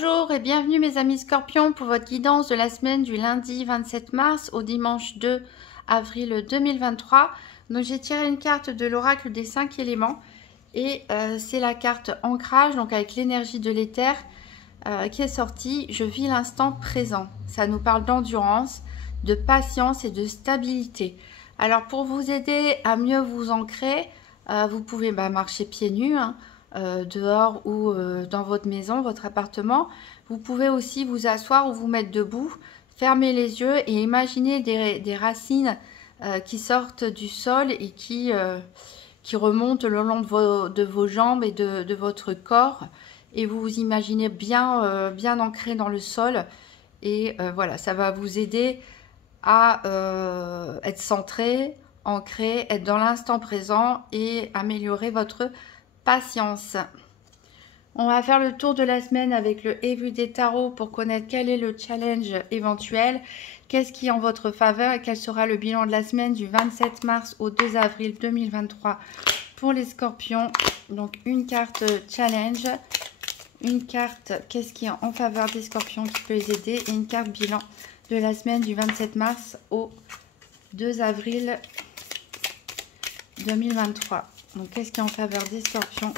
Bonjour et bienvenue mes amis Scorpions pour votre guidance de la semaine du lundi 27 mars au dimanche 2 avril 2023. Donc j'ai tiré une carte de l'oracle des 5 éléments et c'est la carte ancrage, donc avec l'énergie de l'éther qui est sortie. Je vis l'instant présent. Ça nous parle d'endurance, de patience et de stabilité. Alors pour vous aider à mieux vous ancrer, vous pouvez marcher pieds nus, hein, dehors ou dans votre maison, votre appartement. Vous pouvez aussi vous asseoir ou vous mettre debout, fermer les yeux et imaginer des racines qui sortent du sol et qui remontent le long de vos jambes et de votre corps. Et vous vous imaginez bien, bien ancré dans le sol. Et voilà, ça va vous aider à être centré, ancré, être dans l'instant présent et améliorer votre patience. On va faire le tour de la semaine avec le Everyday Tarot pour connaître quel est le challenge éventuel, qu'est-ce qui est en votre faveur et quel sera le bilan de la semaine du 27 mars au 2 avril 2023 pour les Scorpions. Donc une carte challenge, une carte qu'est-ce qui est en faveur des Scorpions qui peut les aider et une carte bilan de la semaine du 27 mars au 2 avril 2023. Donc, qu'est-ce qui est en faveur des Scorpions?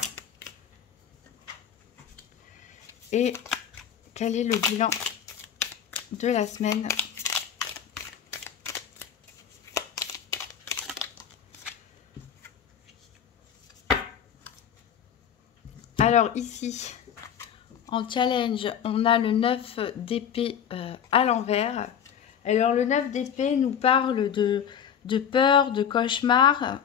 Et quel est le bilan de la semaine? Alors, ici, en challenge, on a le 9 d'épée à l'envers. Alors, le 9 d'épée nous parle de peur, de cauchemar.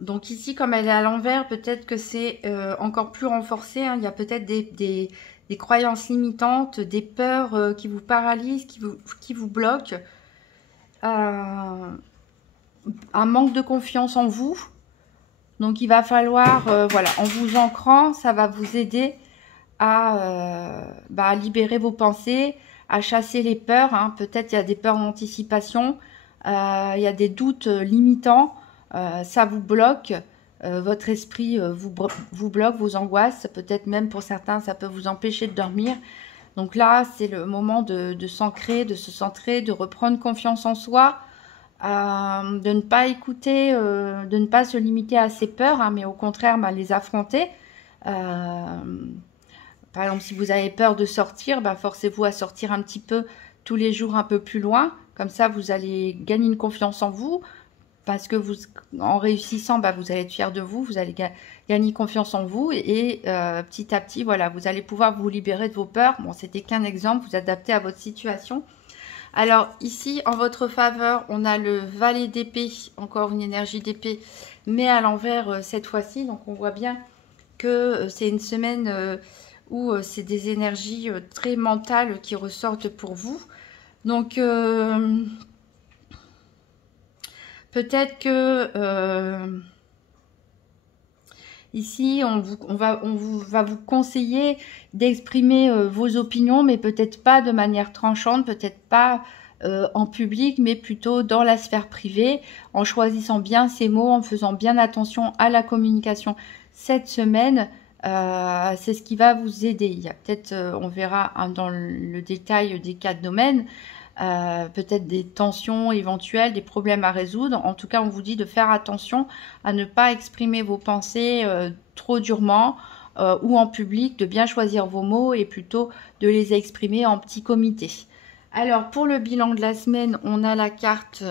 Donc ici, comme elle est à l'envers, peut-être que c'est encore plus renforcé, hein. Il y a peut-être des croyances limitantes, des peurs qui vous paralysent, qui vous bloquent. Un manque de confiance en vous. Donc il va falloir, voilà, en vous ancrant, ça va vous aider à libérer vos pensées, à chasser les peurs, hein. Peut-être il y a des peurs d'anticipation, il y a des doutes limitants, ça vous bloque, votre esprit vous bloque, vos angoisses, peut-être même pour certains ça peut vous empêcher de dormir. Donc là c'est le moment de s'ancrer, de se centrer, de reprendre confiance en soi, de ne pas écouter, de ne pas se limiter à ces peurs, hein, mais au contraire les affronter. Par exemple, si vous avez peur de sortir, forcez-vous à sortir un petit peu tous les jours un peu plus loin. Comme ça, vous allez gagner une confiance en vous. Parce que en réussissant, vous allez être fier de vous. Vous allez gagner confiance en vous. Et petit à petit, voilà, vous allez pouvoir vous libérer de vos peurs. Bon, c'était qu'un exemple. Vous adaptez à votre situation. Alors, ici, en votre faveur, on a le valet d'épée. Encore une énergie d'épée, mais à l'envers cette fois-ci. Donc, on voit bien que c'est une semaine... où c'est des énergies très mentales qui ressortent pour vous. Donc, peut-être que ici, on va vous conseiller d'exprimer vos opinions, mais peut-être pas de manière tranchante, peut-être pas en public, mais plutôt dans la sphère privée, en choisissant bien ces mots, en faisant bien attention à la communication cette semaine. C'est ce qui va vous aider. Il y a peut-être, on verra dans le détail des 4 domaines, peut-être des tensions éventuelles, des problèmes à résoudre. En tout cas, on vous dit de faire attention à ne pas exprimer vos pensées trop durement ou en public, de bien choisir vos mots et plutôt de les exprimer en petit comité. Alors, pour le bilan de la semaine, on a la carte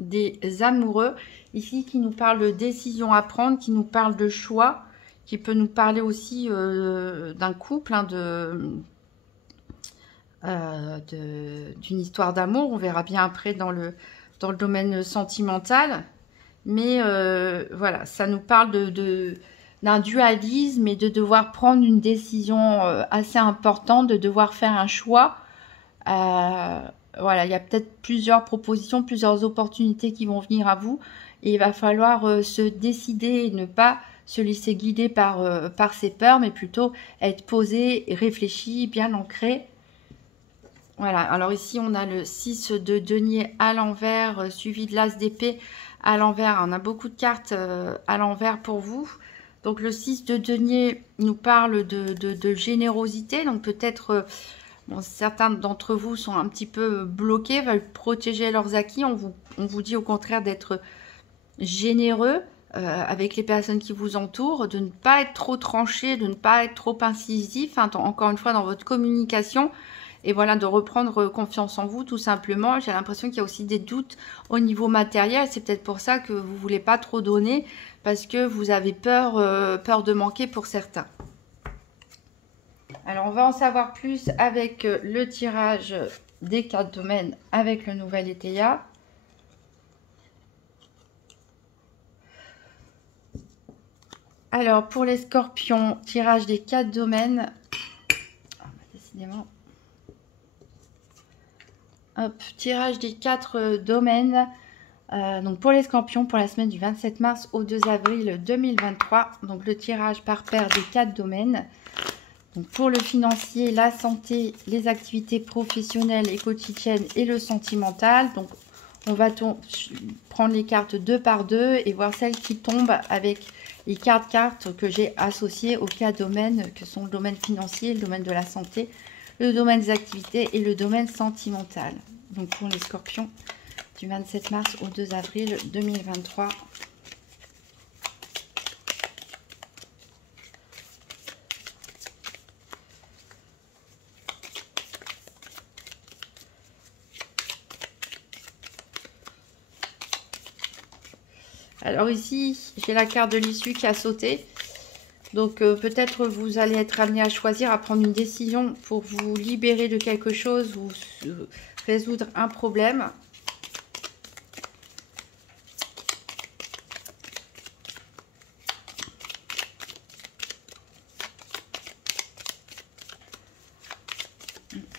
des amoureux, ici, qui nous parle de décision à prendre, qui nous parle de choix, qui peut nous parler aussi d'un couple, hein, d'une histoire d'amour. On verra bien après dans le domaine sentimental. Mais voilà, ça nous parle d'un dualisme et de devoir prendre une décision assez importante, de devoir faire un choix. Voilà, il y a peut-être plusieurs propositions, plusieurs opportunités qui vont venir à vous. Et il va falloir se décider et ne pas se laisser guider par ses peurs, mais plutôt être posé, réfléchi, bien ancré. Voilà, alors ici on a le 6 de denier à l'envers, suivi de l'as d'épée à l'envers. On a beaucoup de cartes à l'envers pour vous. Donc le 6 de denier nous parle de générosité. Donc peut-être, bon, certains d'entre vous sont un petit peu bloqués, veulent protéger leurs acquis. On vous dit au contraire d'être généreux avec les personnes qui vous entourent, de ne pas être trop tranché, de ne pas être trop incisif, hein, encore une fois dans votre communication. Et voilà, de reprendre confiance en vous, tout simplement. J'ai l'impression qu'il y a aussi des doutes au niveau matériel. C'est peut-être pour ça que vous ne voulez pas trop donner, parce que vous avez peur, peur de manquer pour certains. Alors, on va en savoir plus avec le tirage des 4 domaines avec le nouvel ETA. Alors, pour les scorpions, tirage des 4 domaines. Décidément. Hop, tirage des 4 domaines. Donc pour les scorpions, pour la semaine du 27 mars au 2 avril 2023. Donc le tirage par paire des 4 domaines. Donc pour le financier, la santé, les activités professionnelles et quotidiennes et le sentimental. Donc on va prendre les cartes 2 par 2 et voir celles qui tombent avec les cartes que j'ai associées aux 4 domaines, que sont le domaine financier, le domaine de la santé, le domaine des activités et le domaine sentimental. Donc pour les scorpions, du 27 mars au 2 avril 2023. Alors ici, j'ai la carte de l'issue qui a sauté. Donc peut-être vous allez être amené à choisir, à prendre une décision pour vous libérer de quelque chose ou résoudre un problème.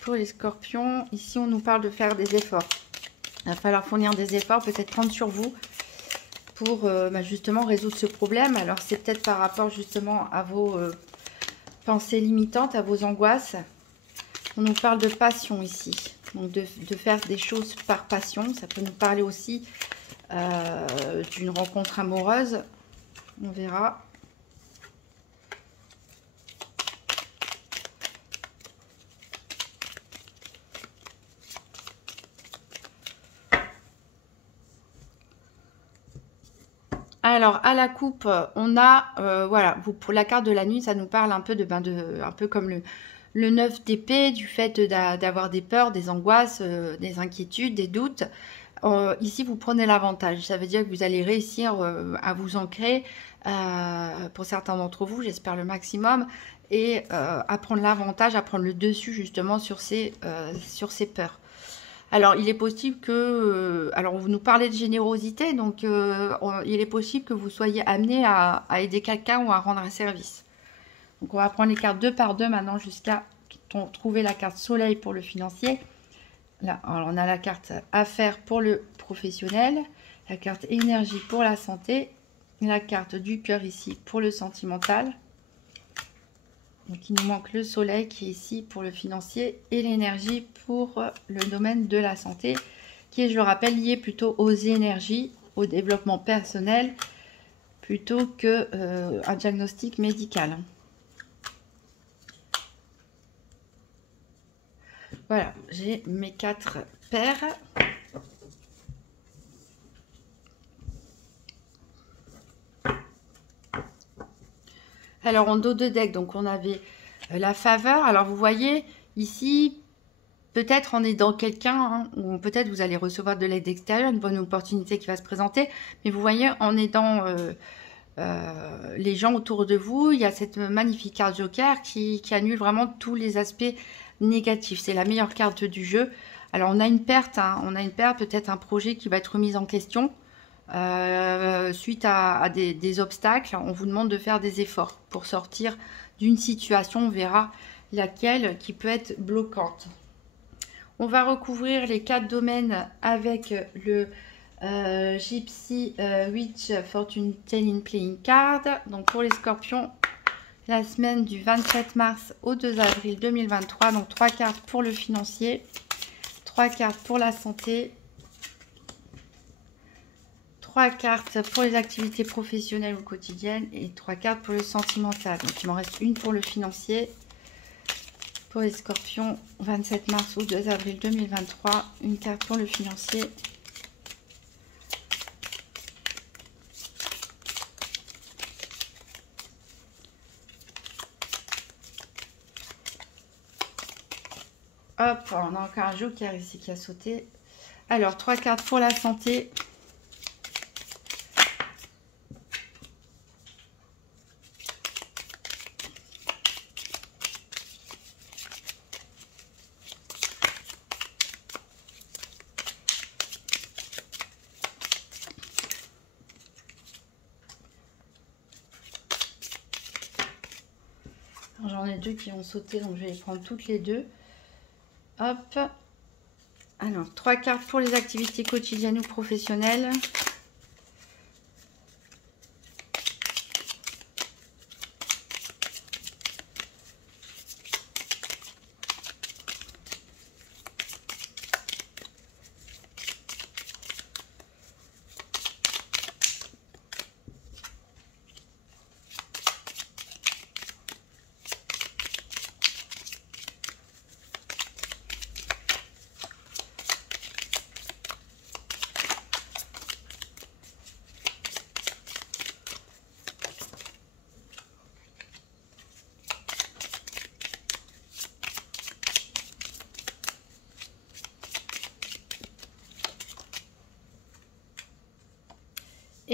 Pour les scorpions, ici on nous parle de faire des efforts. Il va falloir fournir des efforts, peut-être prendre sur vous pour justement résoudre ce problème. Alors c'est peut-être par rapport justement à vos pensées limitantes, à vos angoisses. On nous parle de passion ici, donc de faire des choses par passion. Ça peut nous parler aussi d'une rencontre amoureuse, on verra. Alors, à la coupe, on a, voilà, pour la carte de la nuit, ça nous parle un peu un peu comme le 9 d'épée, du fait d'avoir des peurs, des angoisses, des inquiétudes, des doutes. Ici, vous prenez l'avantage. Ça veut dire que vous allez réussir à vous ancrer, pour certains d'entre vous, j'espère le maximum, et à prendre l'avantage, à prendre le dessus justement sur ces peurs. Alors, il est possible que... alors, vous nous parlez de générosité, donc il est possible que vous soyez amené à aider quelqu'un ou à rendre un service. Donc, on va prendre les cartes 2 par 2 maintenant jusqu'à trouver la carte soleil pour le financier. Là, alors, on a la carte affaires pour le professionnel, la carte énergie pour la santé, la carte du cœur ici pour le sentimental. Donc, il nous manque le soleil qui est ici pour le financier et l'énergie pour le domaine de la santé, qui est, je le rappelle, lié plutôt aux énergies, au développement personnel, plutôt qu'un diagnostic médical. Voilà, j'ai mes 4 paires. Alors, en dos de deck, donc on avait la faveur. Alors, vous voyez, ici, peut-être on est dans quelqu'un, hein, ou peut-être vous allez recevoir de l'aide extérieure, une bonne opportunité qui va se présenter. Mais vous voyez, on est dans les gens autour de vous. Il y a cette magnifique carte Joker qui annule vraiment tous les aspects négatifs. C'est la meilleure carte du jeu. Alors, on a une perte, hein, peut-être un projet qui va être remis en question. Suite à des obstacles, on vous demande de faire des efforts pour sortir d'une situation, on verra laquelle qui peut être bloquante. On va recouvrir les 4 domaines avec le Gypsy Witch Fortune Telling Playing Card. Donc pour les scorpions, la semaine du 27 mars au 2 avril 2023, donc 3 cartes pour le financier, 3 cartes pour la santé, 3 cartes pour les activités professionnelles ou quotidiennes et 3 cartes pour le sentimental. Donc il m'en reste une pour le financier. Pour les scorpions, 27 mars ou 2 avril 2023, une carte pour le financier. Hop, on a encore un joker ici qui a sauté. Alors, 3 cartes pour la santé. J'en ai 2 qui vont sauter, donc je vais les prendre toutes les 2. Hop. Alors, 3 cartes pour les activités quotidiennes ou professionnelles.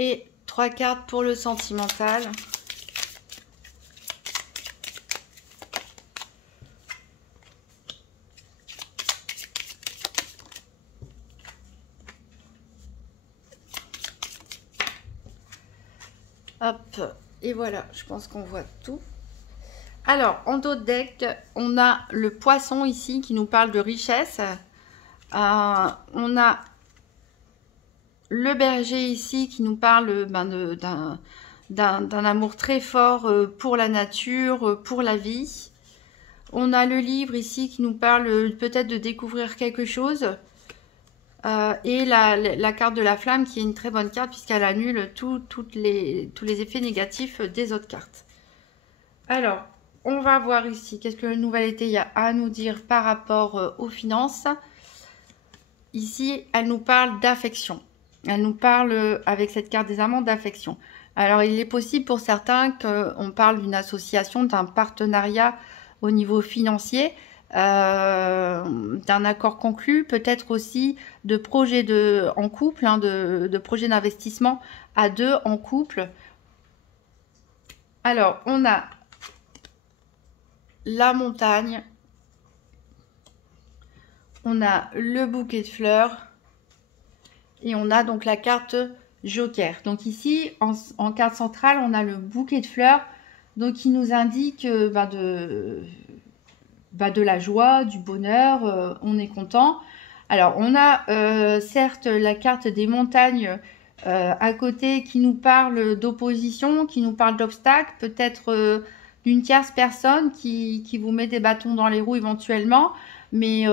Et 3 cartes pour le sentimental. Hop, et voilà, je pense qu'on voit tout. Alors, en dos de deck, on a le poisson ici qui nous parle de richesse. On a le berger ici qui nous parle d'un amour très fort pour la nature, pour la vie. On a le livre ici qui nous parle peut-être de découvrir quelque chose. Et la carte de la flamme qui est une très bonne carte puisqu'elle annule tous les effets négatifs des autres cartes. Alors, on va voir ici qu'est-ce que le nouvel été a à nous dire par rapport aux finances. Ici, elle nous parle d'affection. Elle nous parle, avec cette carte des amants, d'affection. Alors, il est possible pour certains qu'on parle d'une association, d'un partenariat au niveau financier, d'un accord conclu, peut-être aussi de projets en couple, hein, de projets d'investissement à 2 en couple. Alors, on a la montagne, on a le bouquet de fleurs et on a donc la carte joker. Donc ici, en carte centrale, on a le bouquet de fleurs, donc qui nous indique de la joie, du bonheur, on est content. Alors, on a certes la carte des montagnes à côté qui nous parle d'opposition, qui nous parle d'obstacles, peut-être d'une tierce personne qui vous met des bâtons dans les roues éventuellement. Mais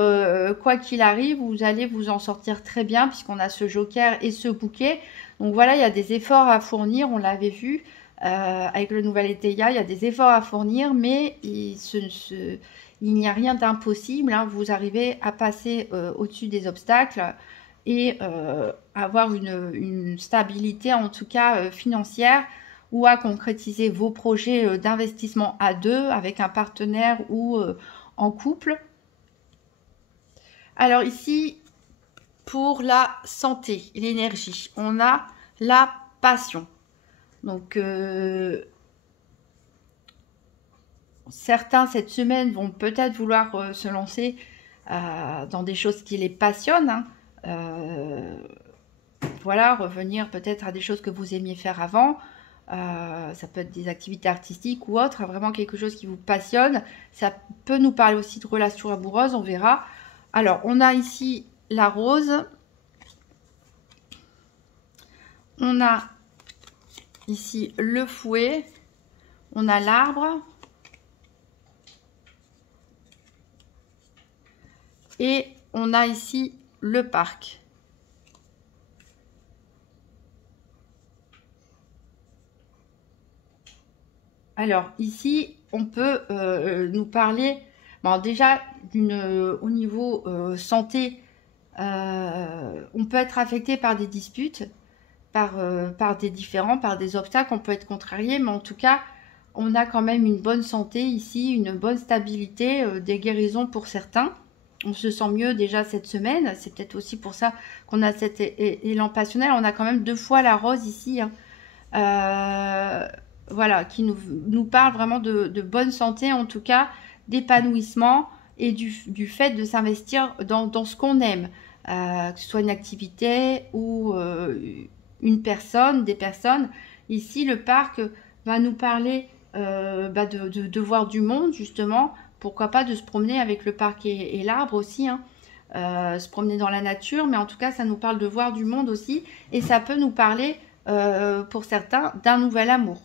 quoi qu'il arrive, vous allez vous en sortir très bien puisqu'on a ce joker et ce bouquet. Donc voilà, il y a des efforts à fournir, on l'avait vu avec le nouvel Eteia, il y a des efforts à fournir, mais il n'y a rien d'impossible, hein. Vous arrivez à passer au-dessus des obstacles et avoir une stabilité, en tout cas financière, ou à concrétiser vos projets d'investissement à 2 avec un partenaire ou en couple. Alors ici, pour la santé, l'énergie, on a la passion. Donc, certains, cette semaine, vont peut-être vouloir se lancer dans des choses qui les passionnent, hein. Voilà, revenir peut-être à des choses que vous aimiez faire avant. Ça peut être des activités artistiques ou autres, vraiment quelque chose qui vous passionne. Ça peut nous parler aussi de relations amoureuses, on verra. Alors, on a ici la rose. On a ici le fouet. On a l'arbre. Et on a ici le parc. Alors, ici, on peut nous parler, bon, déjà, au niveau santé, on peut être affecté par des disputes, par des différends, par des obstacles, on peut être contrarié, mais en tout cas, on a quand même une bonne santé ici, une bonne stabilité, des guérisons pour certains. On se sent mieux déjà cette semaine, c'est peut-être aussi pour ça qu'on a cet élan passionnel. On a quand même 2 fois la rose ici, hein. Voilà, qui nous parle vraiment de bonne santé, en tout cas, d'épanouissement et du fait de s'investir dans ce qu'on aime, que ce soit une activité ou une personne, des personnes. Ici, le parc va nous parler de voir du monde, justement. Pourquoi pas de se promener avec le parc et l'arbre aussi, hein. Se promener dans la nature, mais en tout cas, ça nous parle de voir du monde aussi. Et ça peut nous parler, pour certains, d'un nouvel amour.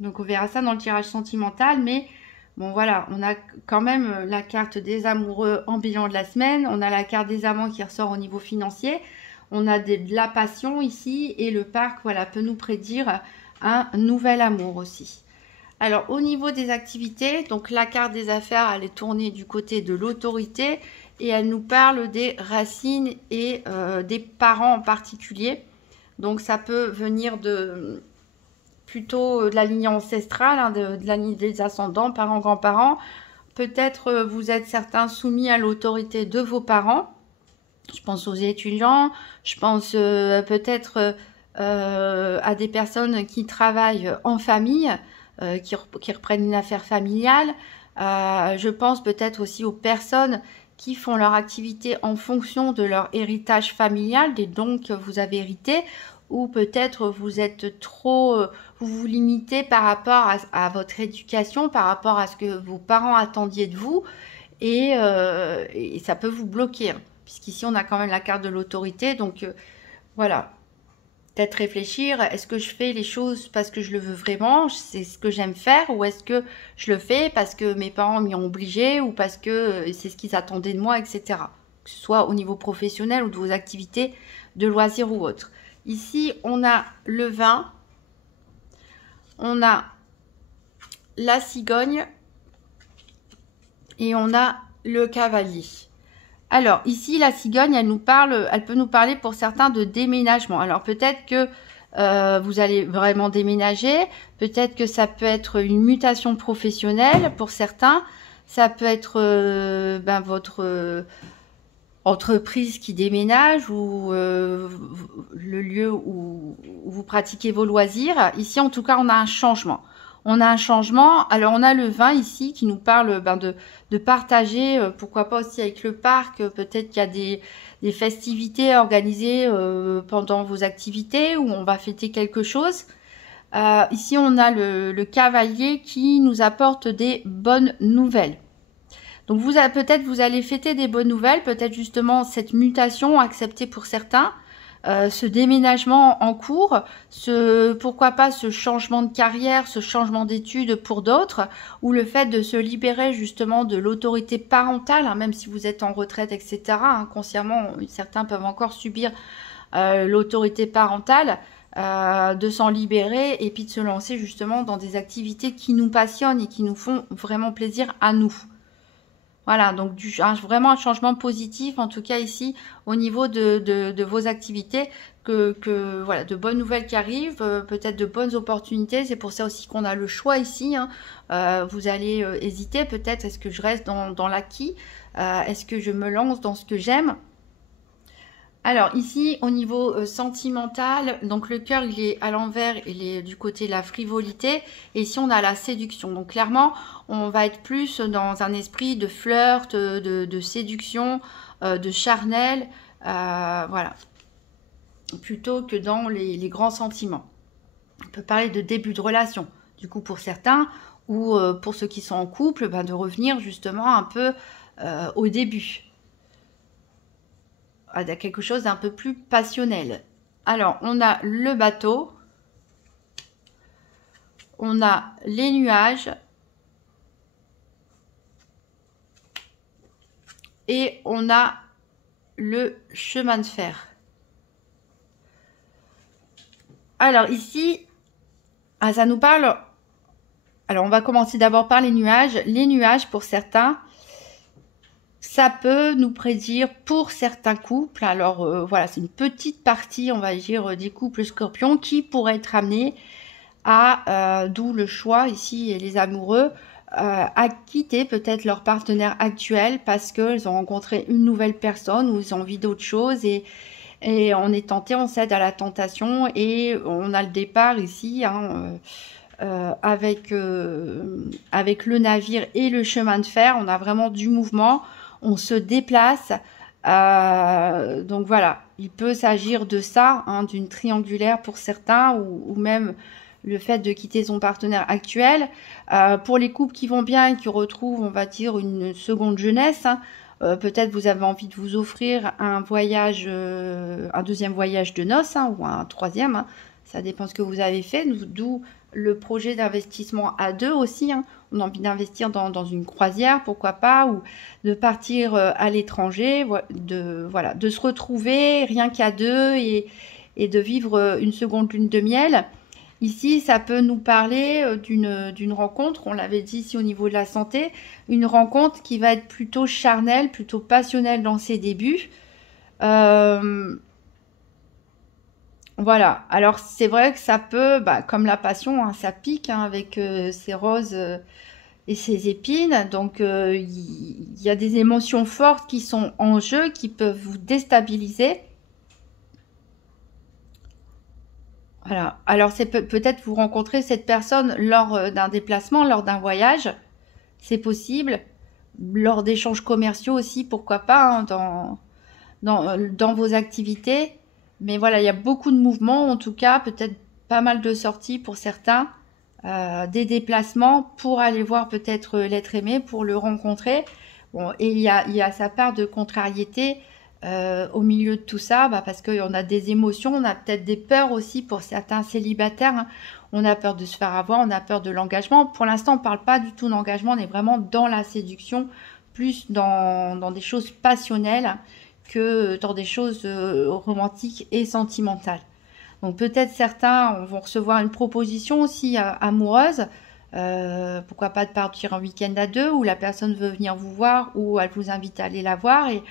Donc, on verra ça dans le tirage sentimental, mais bon, voilà, on a quand même la carte des amoureux en bilan de la semaine. On a la carte des amants qui ressort au niveau financier. On a de la passion ici et le parc, voilà, peut nous prédire un nouvel amour aussi. Alors, au niveau des activités, donc la carte des affaires, elle est tournée du côté de l'autorité et elle nous parle des racines et des parents en particulier. Donc, ça peut venir plutôt de la lignée ancestrale, hein, de la lignée des ascendants, parents, grands-parents. Peut-être vous êtes certains soumis à l'autorité de vos parents. Je pense aux étudiants, je pense peut-être à des personnes qui travaillent en famille, qui reprennent une affaire familiale. Je pense peut-être aussi aux personnes qui font leur activité en fonction de leur héritage familial, des dons que vous avez hérités, ou peut-être vous êtes trop, vous vous limitez par rapport à votre éducation, par rapport à ce que vos parents attendiez de vous, et ça peut vous bloquer, hein, puisqu'ici on a quand même la carte de l'autorité, donc voilà. Peut-être réfléchir, est-ce que je fais les choses parce que je le veux vraiment, c'est ce que j'aime faire, ou est-ce que je le fais parce que mes parents m'y ont obligé, ou parce que c'est ce qu'ils attendaient de moi, etc. Que ce soit au niveau professionnel ou de vos activités de loisirs ou autres. Ici, on a le vin, on a la cigogne et on a le cavalier. Alors, ici, la cigogne, elle peut nous parler pour certains de déménagement. Alors, peut-être que vous allez vraiment déménager. Peut-être que ça peut être une mutation professionnelle pour certains. Ça peut être votre entreprise qui déménage ou le lieu où vous pratiquez vos loisirs. Ici, en tout cas, on a un changement. On a un changement. Alors, on a le vin ici qui nous parle de partager, pourquoi pas aussi avec le parc. Peut-être qu'il y a des festivités organisées pendant vos activités où on va fêter quelque chose. Ici, on a le cavalier qui nous apporte des bonnes nouvelles. Donc, peut-être vous allez fêter des bonnes nouvelles, peut-être justement cette mutation acceptée pour certains. Ce déménagement en cours, pourquoi pas ce changement de carrière, ce changement d'études pour d'autres, ou le fait de se libérer justement de l'autorité parentale, hein, même si vous êtes en retraite, etc. Inconsciemment, certains peuvent encore subir l'autorité parentale, de s'en libérer et puis de se lancer justement dans des activités qui nous passionnent et qui nous font vraiment plaisir à nous. Voilà, donc vraiment un changement positif, en tout cas ici, au niveau de vos activités, voilà, de bonnes nouvelles qui arrivent, peut-être de bonnes opportunités. C'est pour ça aussi qu'on a le choix ici, hein. Vous allez hésiter, peut-être, est-ce que je reste dans l'acquis, est-ce que je me lance dans ce que j'aime? Alors ici, au niveau sentimental, donc le cœur, il est à l'envers, il est du côté de la frivolité. Et ici, on a la séduction. Donc clairement, on va être plus dans un esprit de flirt, de séduction, de charnel, voilà. Plutôt que dans les grands sentiments. On peut parler de début de relation, du coup pour certains, ou pour ceux qui sont en couple, de revenir justement un peu au début. À quelque chose d'un peu plus passionnel. Alors, on a le bateau, on a les nuages et on a le chemin de fer. Alors ici, ça nous parle Alors, on va commencer d'abord par les nuages. Les nuages, pour certains, ça peut nous prédire pour certains couples. Alors, voilà, c'est une petite partie, on va dire, des couples scorpions qui pourraient être amenés à, d'où le choix ici, et les amoureux, à quitter peut-être leur partenaire actuel parce qu'ils ont rencontré une nouvelle personne ou ils ont envie d'autre chose et on est tenté, on cède à la tentation et on a le départ ici hein, avec le navire et le chemin de fer. On a vraiment du mouvement, on se déplace. Donc voilà, il peut s'agir de ça, hein, d'une triangulaire pour certains ou même le fait de quitter son partenaire actuel. Pour les couples qui vont bien et qui retrouvent, on va dire, une seconde jeunesse, hein, peut-être vous avez envie de vous offrir un voyage, un deuxième voyage de noces hein, ou un troisième, hein, ça dépend ce que vous avez fait, d'où le projet d'investissement à deux aussi. Hein. On a envie d'investir dans une croisière, pourquoi pas, ou de partir à l'étranger, de se retrouver rien qu'à deux et de vivre une seconde lune de miel. Ici, ça peut nous parler d'une rencontre, on l'avait dit ici au niveau de la santé, une rencontre qui va être plutôt charnelle, plutôt passionnelle dans ses débuts. Voilà, alors c'est vrai que ça peut, comme la passion, hein, ça pique hein, avec ses roses et ses épines. Donc il y a des émotions fortes qui sont en jeu, qui peuvent vous déstabiliser. Voilà. Alors, c'est peut-être vous rencontrer cette personne lors d'un déplacement, lors d'un voyage. C'est possible. Lors d'échanges commerciaux aussi, pourquoi pas, hein, dans vos activités. Mais voilà, il y a beaucoup de mouvements, en tout cas, peut-être pas mal de sorties pour certains. Des déplacements pour aller voir peut-être l'être aimé, pour le rencontrer. Bon, et il y a sa part de contrariété. Au milieu de tout ça, parce qu'on a des émotions, on a peut-être des peurs aussi pour certains célibataires. Hein. On a peur de se faire avoir, on a peur de l'engagement. Pour l'instant, on ne parle pas du tout d'engagement, on est vraiment dans la séduction, plus dans des choses passionnelles que dans des choses romantiques et sentimentales. Donc peut-être certains vont recevoir une proposition aussi amoureuse. Pourquoi pas de partir en week-end à deux, où la personne veut venir vous voir, ou elle vous invite à aller la voir et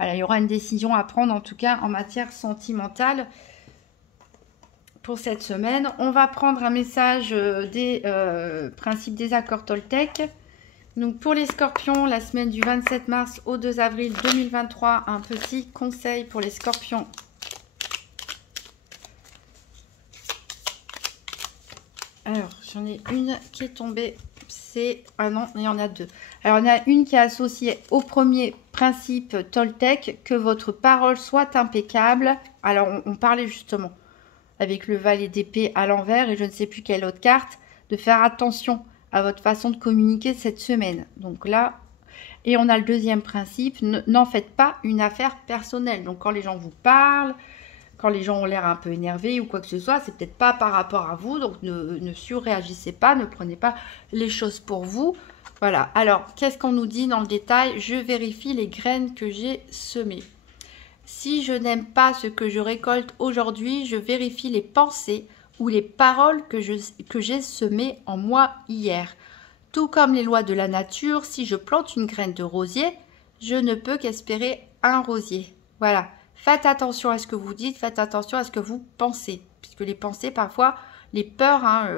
voilà, il y aura une décision à prendre, en tout cas en matière sentimentale pour cette semaine. On va prendre un message des principes des accords Toltec. Donc pour les scorpions, la semaine du 27 mars au 2 avril 2023, un petit conseil pour les scorpions. Alors, j'en ai une qui est tombée. Ah non, il y en a deux. Alors, il y en a une qui est associée au premier principe Toltec, que votre parole soit impeccable. Alors, on parlait justement avec le valet d'épée à l'envers et je ne sais plus quelle autre carte, de faire attention à votre façon de communiquer cette semaine. Donc là, et on a le deuxième principe, n'en faites pas une affaire personnelle. Donc, quand les gens vous parlent, quand les gens ont l'air un peu énervés ou quoi que ce soit, c'est peut-être pas par rapport à vous, donc ne surréagissez pas, ne prenez pas les choses pour vous. Voilà, alors, qu'est-ce qu'on nous dit dans le détail? Je vérifie les graines que j'ai semées. Si je n'aime pas ce que je récolte aujourd'hui, je vérifie les pensées ou les paroles que j'ai semées en moi hier. Tout comme les lois de la nature, si je plante une graine de rosier, je ne peux qu'espérer un rosier. Voilà. Faites attention à ce que vous dites, faites attention à ce que vous pensez. Puisque les pensées, parfois, les peurs, hein,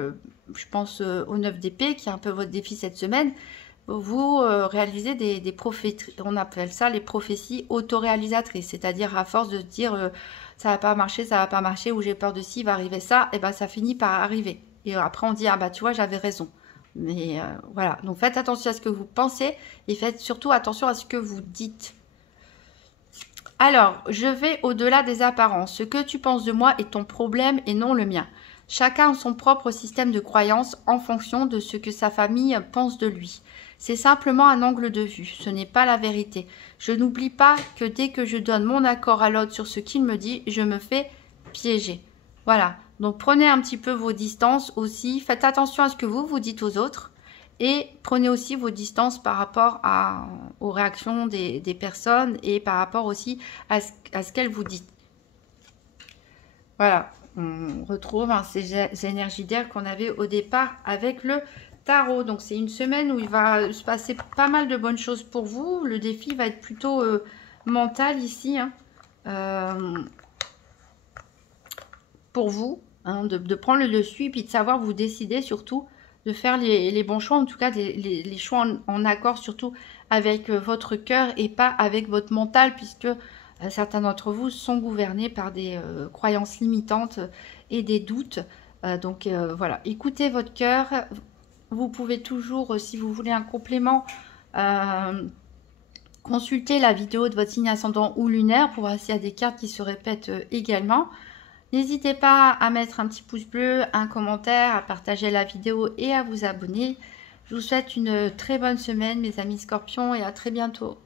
je pense au 9 d'épée, qui est un peu votre défi cette semaine, vous réalisez des prophéties, on appelle ça les prophéties autoréalisatrices. C'est-à-dire à force de se dire ça va pas marcher, ou j'ai peur de ci, va arriver ça, et ben ça finit par arriver. Et après on dit ah bah tu vois j'avais raison. Mais voilà, donc faites attention à ce que vous pensez et faites surtout attention à ce que vous dites. Alors, je vais au-delà des apparences. Ce que tu penses de moi est ton problème et non le mien. Chacun a son propre système de croyance en fonction de ce que sa famille pense de lui. C'est simplement un angle de vue, ce n'est pas la vérité. Je n'oublie pas que dès que je donne mon accord à l'autre sur ce qu'il me dit, je me fais piéger. Voilà, donc prenez un petit peu vos distances aussi. Faites attention à ce que vous dites aux autres. Et prenez aussi vos distances par rapport aux réactions des personnes et par rapport aussi à ce qu'elles vous disent. Voilà, on retrouve ces énergies d'air qu'on avait au départ avec le Tarot. Donc c'est une semaine où il va se passer pas mal de bonnes choses pour vous. Le défi va être plutôt mental ici, hein. Pour vous, hein, de prendre le dessus et puis de savoir vous décider surtout de faire les bons choix, en tout cas les choix en accord surtout avec votre cœur et pas avec votre mental, puisque certains d'entre vous sont gouvernés par des croyances limitantes et des doutes. Donc voilà, écoutez votre cœur. Vous pouvez toujours, si vous voulez un complément, consulter la vidéo de votre signe ascendant ou lunaire pour voir s'il y a des cartes qui se répètent également. N'hésitez pas à mettre un petit pouce bleu, un commentaire, à partager la vidéo et à vous abonner. Je vous souhaite une très bonne semaine, mes amis scorpions, et à très bientôt.